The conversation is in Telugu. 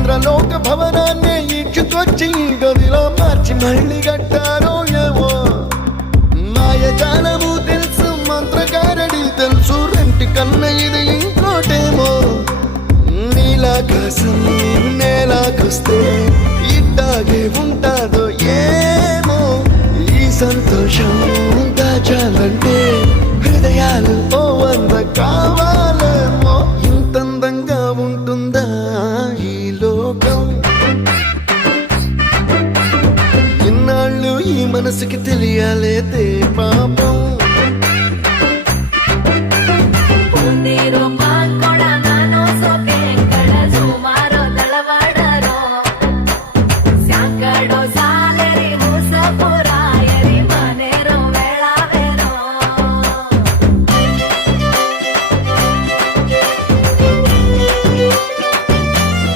ఇంద్రలోక భవనాన్ని ఈడ్చుకొచ్చి గదిలో మార్చి మళ్ళీ కట్టారో ఏమో మాయజాలము తెలుసు మంత్రగారడి తెలుసు రెంటి కన్న ఇది ఇంకోటేమో నీలాకాశం నేలాకొస్తే ఇట్టాగే ఉంటాదో ఏమో ఈ సంతోషం దాచాలంటే హృదయాలు ఓ వంద కావాలేమో ఇంతందంగా ఉంటుందా ఈ లోకం ఇన్నాళ్ళు ఈ మనసుకి తెలియాలేదే పాపం